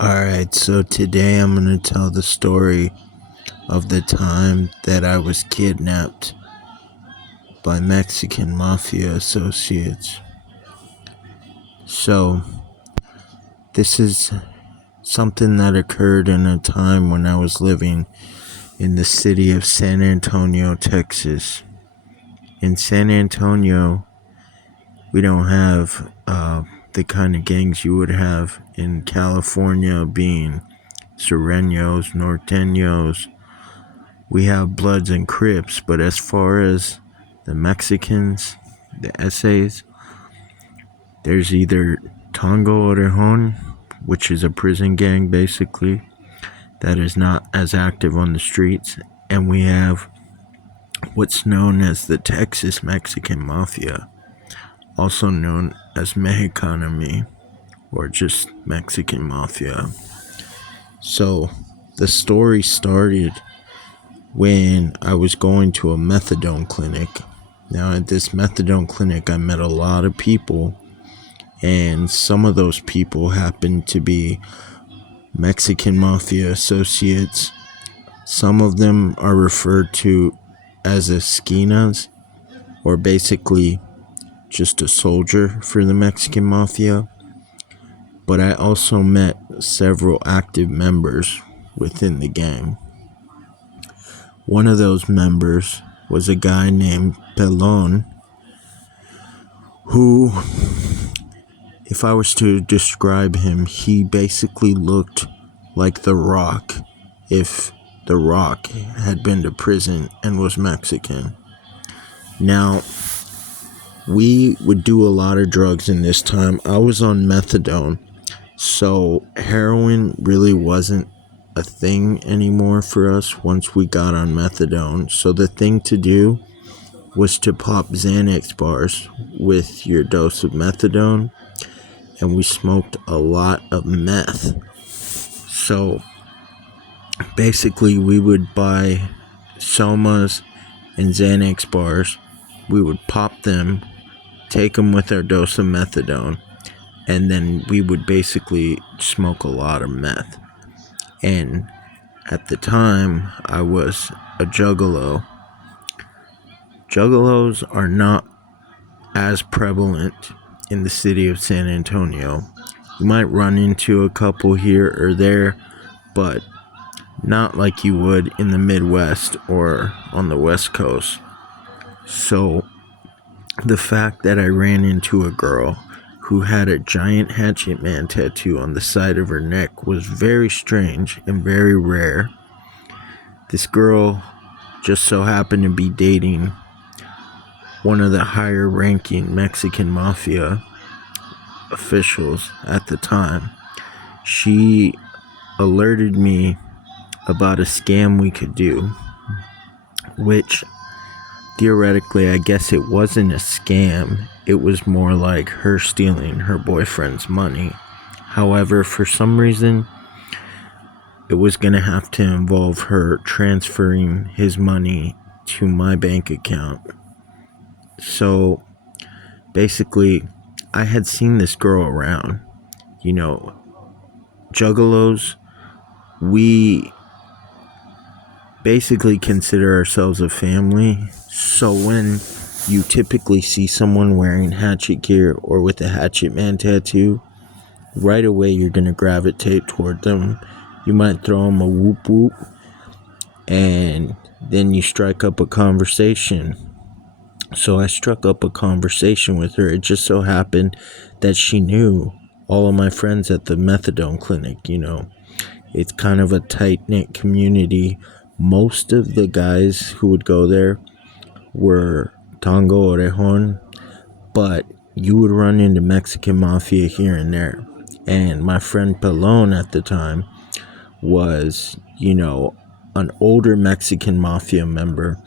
Alright, so today I'm going to tell the story of the time that I was kidnapped by Mexican Mafia associates. So, this is something that occurred in a time when I was living in the city of San Antonio, Texas. In San Antonio, we don't have the kind of gangs you would have in California, being Sureños, Norteños. We have Bloods and Crips, but as far as the Mexicans, the essays, there's either Tango Orejon, which is a prison gang basically, that is not as active on the streets, and we have what's known as the Texas Mexican Mafia, also known as Mexicanomy, or just Mexican Mafia. So, the story started when I was going to a methadone clinic. Now, at this methadone clinic, I met a lot of people, and some of those people happened to be Mexican Mafia associates. Some of them are referred to as esquinas, or basically just a soldier for the Mexican Mafia. But I also met several active members within the gang. One of those members was a guy named Pelon, who, if I was to describe him, he basically looked like The Rock if The Rock had been to prison and was Mexican. Now, we would do a lot of drugs in this time. I was on methadone, so heroin really wasn't a thing anymore for us once we got on methadone. So the thing to do was to pop Xanax bars with your dose of methadone, and we smoked a lot of meth. So basically we would buy Somas and Xanax bars, we would pop them, take them with our dose of methadone, and then we would basically smoke a lot of meth. And at the time, I was a juggalo. Juggalos are not as prevalent in the city of San Antonio. You might run into a couple here or there, but not like you would in the Midwest or on the West Coast. So, the fact that I ran into a girl who had a giant Hatchet Man tattoo on the side of her neck was very strange and very rare. This girl just so happened to be dating one of the higher ranking Mexican Mafia officials at the time. She alerted me about a scam we could do, which theoretically I guess it wasn't a scam. It was more like her stealing her boyfriend's money. However, for some reason, it was going to have to involve her transferring his money to my bank account. So, basically, I had seen this girl around. You know, juggalos, we basically consider ourselves a family. So when you typically see someone wearing hatchet gear or with a Hatchet Man tattoo, right away you're going to gravitate toward them. You might throw them a whoop whoop, and then you strike up a conversation. So I struck up a conversation with her. It just so happened that she knew all of my friends at the methadone clinic. You know, it's kind of a tight-knit community. Most of the guys who would go there were Tango Orejon, but you would run into Mexican Mafia here and there. And my friend Pelon at the time was, you know, an older Mexican Mafia member,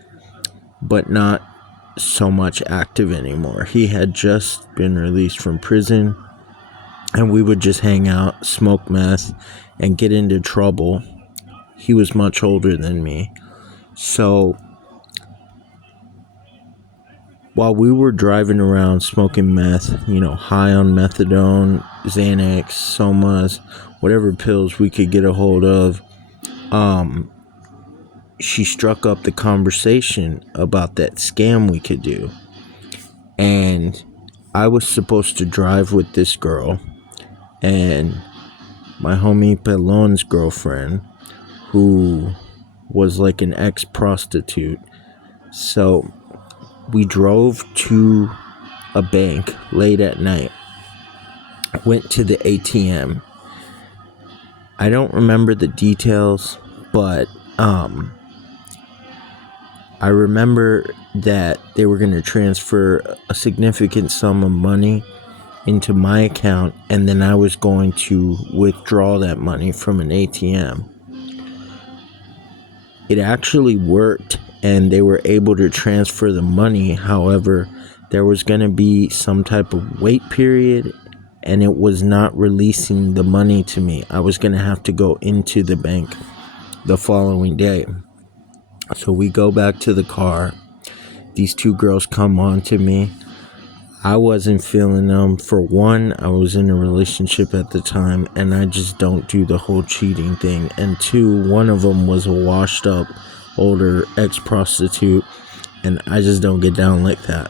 but not so much active anymore. He had just been released from prison, and we would just hang out, smoke meth, and get into trouble. He was much older than me. So while we were driving around smoking meth, high on methadone, Xanax, Somas, whatever pills we could get a hold of, she struck up the conversation about that scam we could do. And I was supposed to drive with this girl and my homie Pelon's girlfriend, who was like an ex-prostitute. So we drove to a bank late at night, went to the ATM. I don't remember the details, but I remember that they were going to transfer a significant sum of money into my account, and then I was going to withdraw that money from an ATM. It actually worked, and they were able to transfer the money. However, there was going to be some type of wait period, and it was not releasing the money to me. I was going to have to go into the bank the following day. So we go back to the car. These two girls come on to me. I wasn't feeling them. For one, I was in a relationship at the time, and I just don't do the whole cheating thing. And two, one of them was a washed up older ex-prostitute, and I just don't get down like that.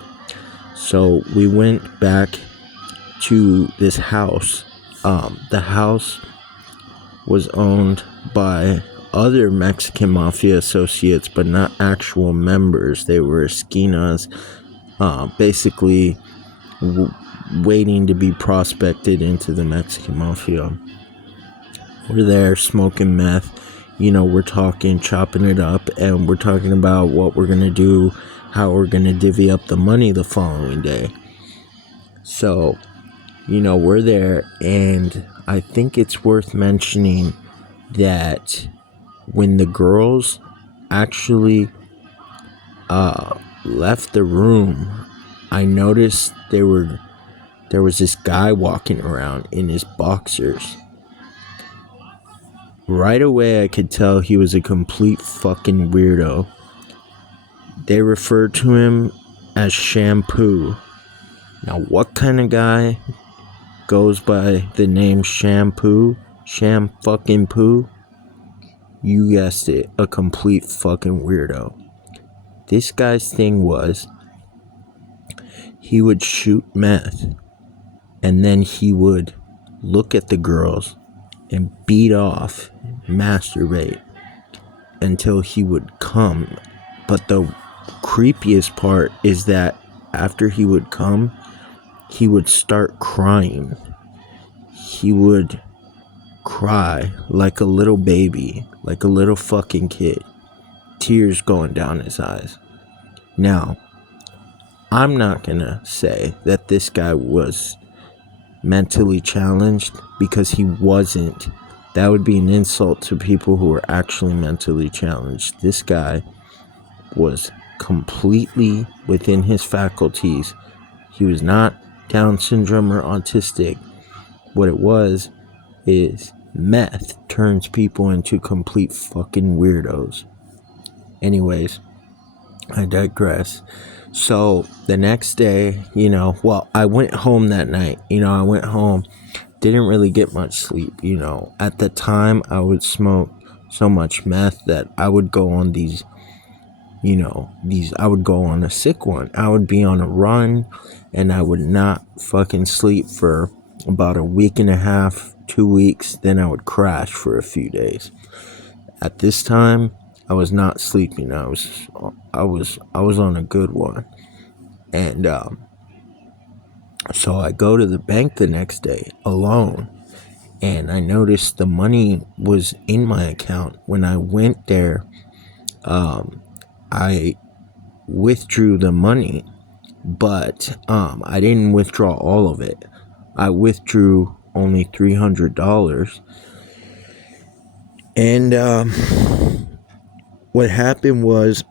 So we went back to this house. The house was owned by other Mexican Mafia associates, but not actual members. They were esquinas, basically waiting to be prospected into the Mexican Mafia. We're there smoking meth. We're talking, chopping it up, and we're talking about what we're going to do, how we're going to divvy up the money the following day. So, we're there, and I think it's worth mentioning that when the girls actually left the room, I noticed there was this guy walking around in his boxers. Right away, I could tell he was a complete fucking weirdo. They referred to him as Shampoo. Now, what kind of guy goes by the name Shampoo? Sham fucking poo? You guessed it, a complete fucking weirdo. This guy's thing was, he would shoot meth, and then he would look at the girls and beat off, masturbate, until he would come. But the creepiest part is that after he would come, he would start crying. He would cry like a little baby, like a little fucking kid. Tears going down his eyes. Now, I'm not gonna say that this guy was mentally challenged, because he wasn't. That would be an insult to people who are actually mentally challenged. This guy was completely within his faculties. He was not Down syndrome or autistic. What it was is meth turns people into complete fucking weirdos. Anyways, I digress. So the next day, I went home that night. I went home, didn't really get much sleep. At the time, I would smoke so much meth that I would go on I would go on a sick one. I would be on a run, and I would not fucking sleep for about a week and a half, 2 weeks. Then I would crash for a few days. At this time, I was not sleeping. I was on a good one. And so I go to the bank the next day alone, and I noticed the money was in my account. When I went there, I withdrew the money, but I didn't withdraw all of it. I withdrew only $300. And what happened was,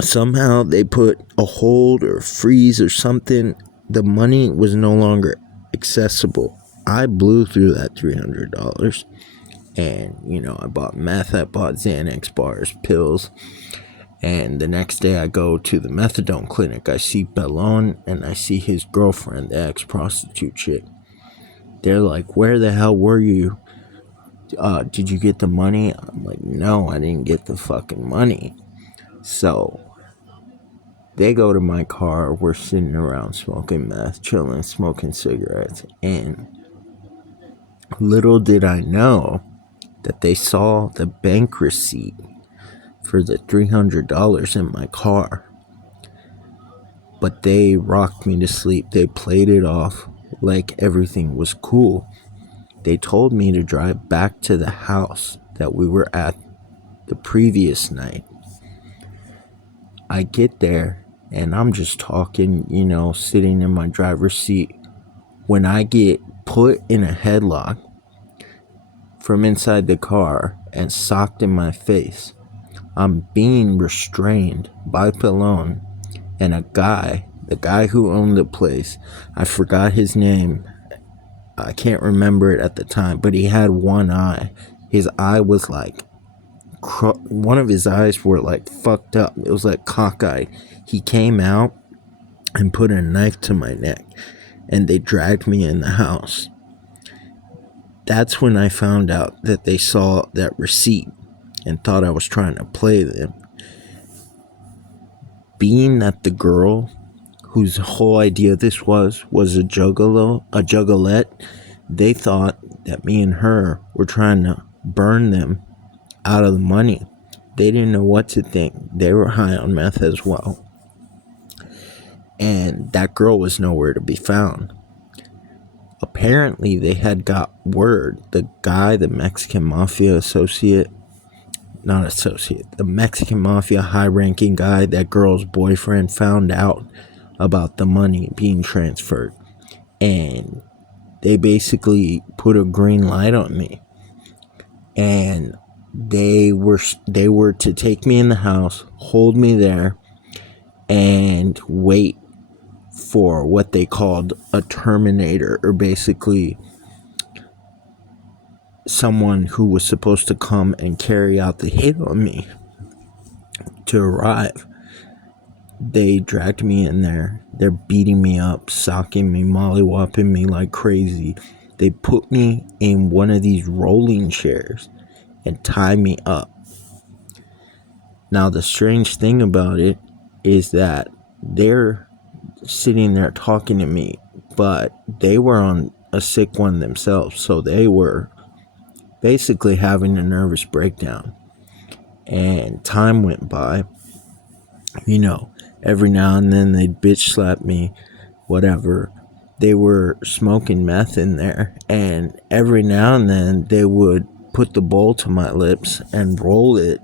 somehow they put a hold or freeze or something. The money was no longer accessible. I blew through that $300, and I bought meth, I bought Xanax bars, pills, And the next day I go to the methadone clinic. I see Bellon and I see his girlfriend, the ex-prostitute chick. They're like, where the hell were you? Did you get the money? I'm like, no, I didn't get the fucking money. So they go to my car. We're sitting around smoking meth, chilling, smoking cigarettes. And little did I know that they saw the bank receipt for the $300 in my car. But they rocked me to sleep. They played it off like everything was cool. They told me to drive back to the house that we were at the previous night. I get there and I'm just talking, sitting in my driver's seat. When I get put in a headlock from inside the car and socked in my face, I'm being restrained by Pallone and the guy who owned the place. I forgot his name. I can't remember it at the time, but he had one eye. His eye was like, one of his eyes were like fucked up. It was like cockeyed. He came out and put a knife to my neck, and they dragged me in the house. That's when I found out that they saw that receipt and thought I was trying to play them. Being that the girl whose whole idea this was a juggalette, they thought that me and her were trying to burn them out of the money. They didn't know what to think. They were high on meth as well. And that girl was nowhere to be found. Apparently, they had got word. The guy, the Mexican Mafia the Mexican Mafia high-ranking guy, that girl's boyfriend, found out about the money being transferred. And they basically put a green light on me. And they were to take me in the house, hold me there, and wait for what they called a terminator, or basically someone who was supposed to come and carry out the hit on me to arrive. They dragged me in there. They're beating me up, socking me, mollywopping me like crazy. They put me in one of these rolling chairs and tie me up. Now, the strange thing about it is that they're sitting there talking to me, but they were on a sick one themselves, so they were basically having a nervous breakdown. And time went by. Every now and then they'd bitch slap me, whatever. They were smoking meth in there, and every now and then they would put the bowl to my lips and roll it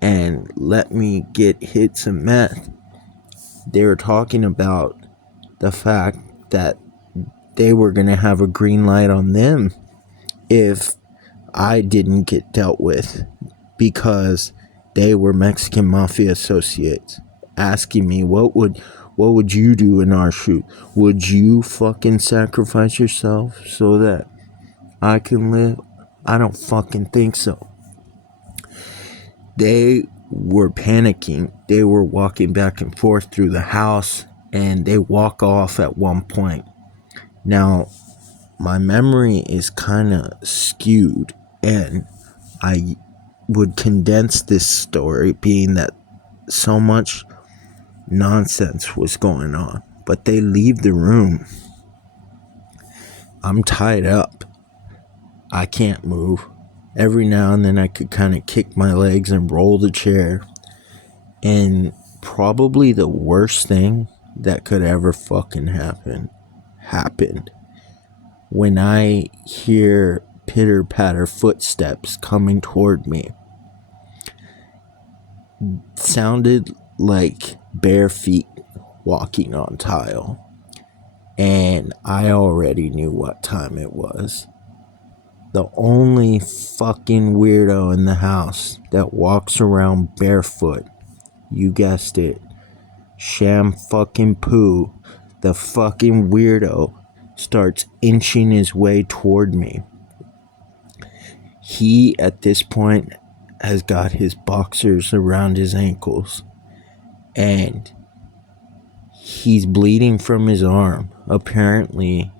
and let me get hits of meth. They were talking about the fact that they were going to have a green light on them if I didn't get dealt with, because they were Mexican Mafia associates, asking me, what would you do in our shoot? Would you fucking sacrifice yourself so that I can live? I don't fucking think so. They were panicking. They were walking back and forth through the house, and they walk off at one point. Now, my memory is kind of skewed, and I would condense this story, being that so much nonsense was going on. But they leave the room. I'm tied up. I can't move. Every now and then I could kind of kick my legs and roll the chair. And probably the worst thing that could ever fucking happen happened. When I hear pitter-patter footsteps coming toward me. Sounded like bare feet walking on tile. And I already knew what time it was. The only fucking weirdo in the house that walks around barefoot, you guessed it, Sham fucking Poo, the fucking weirdo, starts inching his way toward me. He, at this point, has got his boxers around his ankles, and he's bleeding from his arm. Apparently,